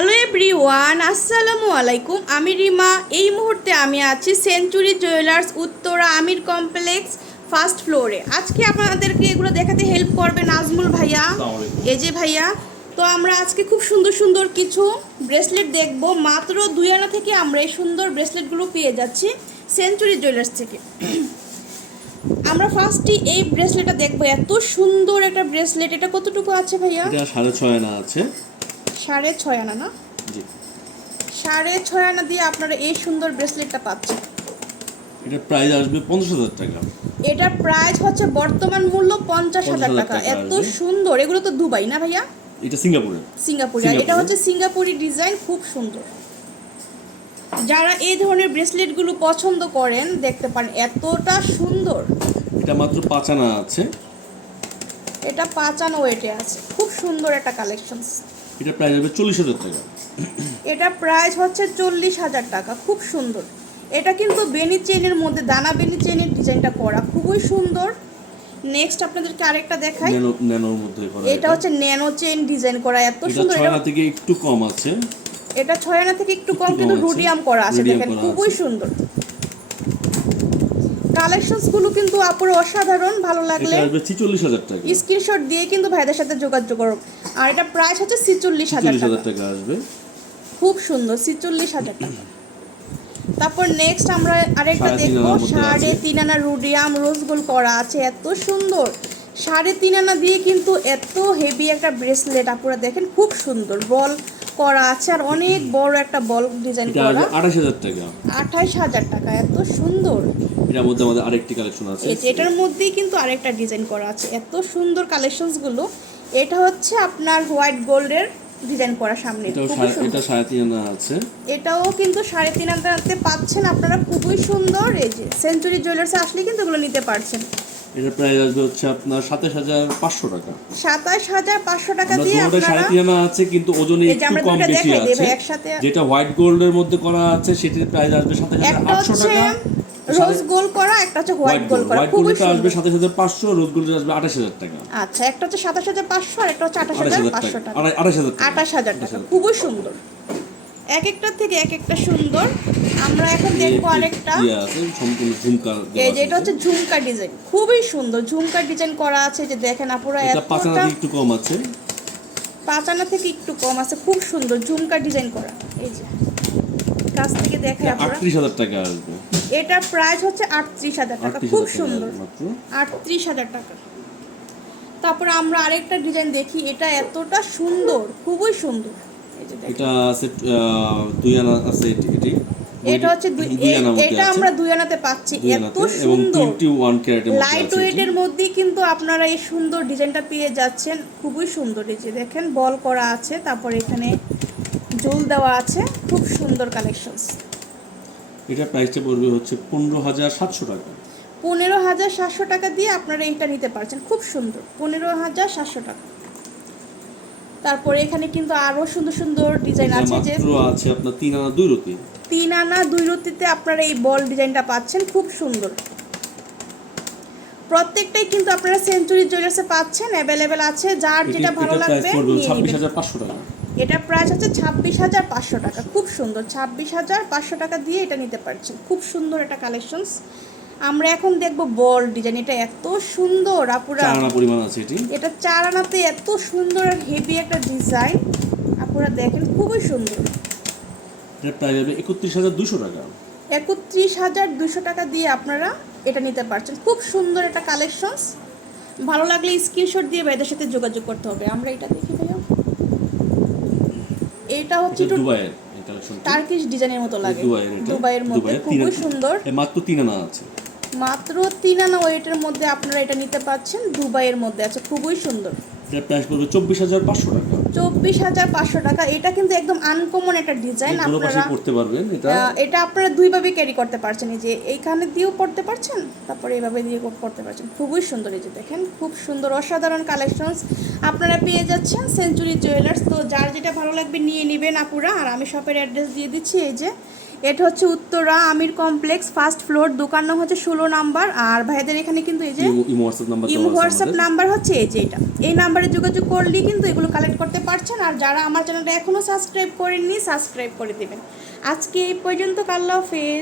Hello everyone আসসালামু আলাইকুম আমি রিমা। এই মুহূর্তে আমি আছি Century Jewellers Uttara Amir complex first ফ্লোরে আজকে আপনাদেরকে এগুলো দেখাতে হেল্প করবে নাজমুল ভাইয়া। এই যে ভাইয়া তো আমরা আজকে খুব সুন্দর সুন্দর কিছু ব্রেসলেট দেখব। মাত্র দুই আনা থেকে আমরা এই সুন্দর ব্রেসলেটগুলো পেয়ে যাচ্ছি সেঞ্চুরি জুয়েলার্স থেকে। আমরা ফার্স্টই এই ব্রেসলেটটা দেখব। এত সুন্দর একটা ব্রেসলেট এটা কতটুকু আছে ভাইয়া? এটা সাড়ে ছয় আনা আছে। সাড়ে ছয় আনা না? জি। সাড়ে ছয় আনা দিয়ে আপনারা এই সুন্দর ব্রেসলেটটা পাচ্ছেন। এটা প্রাইস আসবে পঞ্চাশ হাজার টাকা। এটার প্রাইস হচ্ছে বর্তমান মূল্য পঞ্চাশ হাজার টাকা। এত সুন্দর। এগুলো তো দুবাই না ভাইয়া? এটা সিঙ্গাপুরের। সিঙ্গাপুরে এটা হচ্ছে সিঙ্গাপুরি ডিজাইন খুব সুন্দর। যারা এই ধরনের ব্রেসলেটগুলো পছন্দ করেন দেখতে পারেন এতটা সুন্দর। এটা মাত্র পাঁচ আনা আছে। এটা পাঁচ আনা ওয়েটে আছে। খুব সুন্দর একটা কালেকশন এটা প্রাইস আসবে চল্লিশ হাজার টাকা। এটা প্রাইস হচ্ছে চল্লিশ হাজার টাকা খুব সুন্দর। এটা কিন্তু বেনি চেনের মধ্যে দানা বেনি চেনের ডিজাইনটা করা খুবই সুন্দর। নেক্সট আপনাদেরকে আরেকটা দেখাই। ন্যানো ন্যানোর মধ্যে করা এটা হচ্ছে ন্যানো চেন ডিজাইন করা এত সুন্দর এটা আনা থেকে একটু কম আছে। এটা ছয় আনা থেকে একটু কম কিন্তু রুডিয়াম করা আছে দেখেন খুবই সুন্দর। কালেকশনসগুলো কিন্তু আপুর অসাধারণ ভালো লাগলে আসবে ছিচল্লিশ হাজার টাকা। স্ক্রিনশট দিয়ে কিন্তু ভাইদের সাথে যোগাযোগ করো। আর এটা প্রাইস হচ্ছে ছিচল্লিশ হাজার চল্লিশ হাজার টাকা টাকা আসবে। খুব সুন্দর ছিচল্লিশ হাজার টাকা। তারপর নেক্সট আমরা আরেকটা দেখব সাড়ে। তিন আনা রুডিয়াম রোজ গোল করা আছে এত সুন্দর। সাড়ে তিন আনা দিয়ে কিন্তু এত হেভি একটা ব্রেসলেট আপনারা দেখেন খুব সুন্দর। বল করা আছে আর অনেক বড় একটা বল ডিজাইন করা। আসবে আঠাশ হাজার টাকা। আঠাইশ হাজার টাকা এত সুন্দর। এটার মধ্যে আমাদের আরেকটি কালেকশন আছে। এই যে এটার মধ্যেই কিন্তু আরেকটা ডিজাইন করা আছে। এত সুন্দর কালেকশনসগুলো এটা হচ্ছে আপনার হোয়াইট গোল্ডের ডিজাইন করা সামনে। এটা সাড়ে তিন আনা আছে। এটাও কিন্তু সাড়ে তিন হাজারতে পাচ্ছেন। আপনারা খুবই সুন্দর এই যে সেঞ্চুরি জুয়েলার্সে আসলে কিন্তু এগুলো নিতে পারছেন। এটার প্রাইস আসবে হচ্ছে আপনার সাতাশ হাজার পাঁচশো টাকা। সাতাশ হাজার পাঁচশো টাকা দিয়ে দুটোটা সাড়ে আপনারা তিন আনা আছে কিন্তু ওজনে একটু কম বেশি আছে। যেটা হোয়াইট গোল্ডের মধ্যে করা আছে সেটির প্রাইস আসবে সাতাশ হাজার আটশো টাকা। রোজ গোল করা একটা হচ্ছে হোয়াইট গোল করা। হোয়াইট খুবই আসবে সুন্দর। হাজার পাঁচশো রোজ গোল্ডের আসবে আঠাশ হাজার টাকা। আচ্ছা একটা হচ্ছে সাতাশ হাজার পাঁচশো আর একটা হচ্ছে আঠাশ আঠাশ হাজার হাজার পাঁচশো টাকা। টাকা। আড়াই- আঠাশ হাজার টাকা। আঠাশ হাজার টাকা খুবই সুন্দর। এক একটার থেকে এক একটা সুন্দর। আমরা এখন দেখব আরেকটা। ইয়ে এই যে এটা হচ্ছে ঝুমকা ডিজাইন। খুবই সুন্দর ঝুমকা ডিজাইন করা আছে। যে দেখেন আপুরা এটা এতটা থেকে একটু কম আছে। পাঁচ থেকে একটু কম আছে। খুব সুন্দর ঝুমকা ডিজাইন করা। এই যে কাছ থেকে দেখে আপুরা। আটত্রিশ হাজার টাকা আসবে। এটার প্রাইস হচ্ছে আটত্রিশ হাজার টাকা। খুব সুন্দর। আসবে মাত্র। আটত্রিশ হাজার টাকা। তারপর আমরা আরেকটা ডিজাইন দেখি। এটা এতটা সুন্দর খুবই সুন্দর। এটা আছে দুই আনা আছে এটি- এটি। হচ্ছে মধ্যে এটা আমরা দুই আনাতে পাচ্ছি। এত সুন্দর। মধ্যে লাইট ওয়েটের মধ্যেই কিন্তু আপনারা এই সুন্দর ডিজাইনটা পেয়ে যাচ্ছেন। খুবই সুন্দর। এই যে দেখেন বল করা আছে তারপর এখানে জুল দেওয়া আছে। খুব সুন্দর কালেকশনস এটা প্রাইসটা পড়বে হচ্ছে পনেরো হাজার সাতশো টাকা। পনেরো হাজার সাতশো টাকা দিয়ে আপনারা এটা নিতে পারছেন। খুব সুন্দর। পনেরো হাজার সাতশো টাকা। তারপরে এখানে কিন্তু আরও সুন্দর সুন্দর ডিজাইন আছে যে আছে আপনার তিন আনা দুই রতি। তিন আনা দুই রতিতে আপনারা এই বল ডিজাইনটা পাচ্ছেন খুব সুন্দর। প্রত্যেকটাই কিন্তু আপনারা সেঞ্চুরি জুয়েলার্সে পাচ্ছেন অ্যাভেলেবেল আছে। যার যেটা ভালো এটা লাগবে ছাব্বিশ হাজার পাঁচশো টাকা। এটা প্রাইস হচ্ছে ছাব্বিশ হাজার পাঁচশো টাকা। খুব সুন্দর ছাব্বিশ হাজার পাঁচশো টাকা দিয়ে এটা নিতে পারছেন। খুব সুন্দর একটা কালেকশনস আমরা এখন দেখব বল ডিজাইন এটা এত সুন্দর আপুরা। চার আনা পরিমাণ আছে এটি। এটা চার আনাতে এত সুন্দর আর হেভি একটা ডিজাইন আপনারা দেখেন খুবই সুন্দর। এটার প্রাইস হবে একত্রিশ হাজার দুশো টাকা। একত্রিশ হাজার দুশো টাকা দিয়ে আপনারা এটা নিতে পারছেন। খুব সুন্দর একটা কালেকশনস ভালো লাগলে স্ক্রিনশট দিয়ে ভাইদের সাথে যোগাযোগ করতে হবে। আমরা এটা দেখি ভাইয়া এটা হচ্ছে এটা দুবাইয়ের টার্কিশ ডিজাইনের মতো লাগে। দুবাইয়ের এটা। মধ্যে খুবই সুন্দর। এ মাত্র তিন আনা আছে। মাত্র তিন আনা ওয়েটের মধ্যে আপনারা এটা নিতে পারছেন দুবাইয়ের মধ্যে আছে খুবই সুন্দর। প্রাইস পড়বে চব্বিশ হাজার পাঁচশো টাকা। চব্বিশ হাজার পাঁচশো টাকা। এটা কিন্তু একদম আনকমন একটা ডিজাইন আপনারা পড়তে পারবেন এটা। এটা আপনারা দুইভাবে ক্যারি করতে পারছেন। এই যে এইখানে দিয়েও পড়তে পারছেন তারপরে এইভাবে দিয়ে পড়তে পারছেন। খুবই সুন্দর এই যে দেখেন খুব সুন্দর অসাধারণ কালেকশনস আপনারা পেয়ে যাচ্ছেন সেঞ্চুরি জুয়েলার্স তো যার যেটা ভালো লাগবে নিয়ে নেবেন আপুরা। আর আমি শপের অ্যাড্রেস দিয়ে দিচ্ছি এই যে এটা হচ্ছে Uttara Amir complex first floor দোকান নাম হচ্ছে ষোলো নাম্বার। আর ভাইদের এখানে কিন্তু এই যে ইমো হোয়াটসঅ্যাপ নাম্বার হচ্ছে এই যে এটা। এই নাম্বারে যোগাযোগ করলেই কিন্তু এগুলো কালেক্ট করতে পারছেন। আর যারা আমার চ্যানেলটা এখনও সাবস্ক্রাইব করেননি সাবস্ক্রাইব করে দেবেন। আজকে এই পর্যন্ত কাল্লা হাফেজ।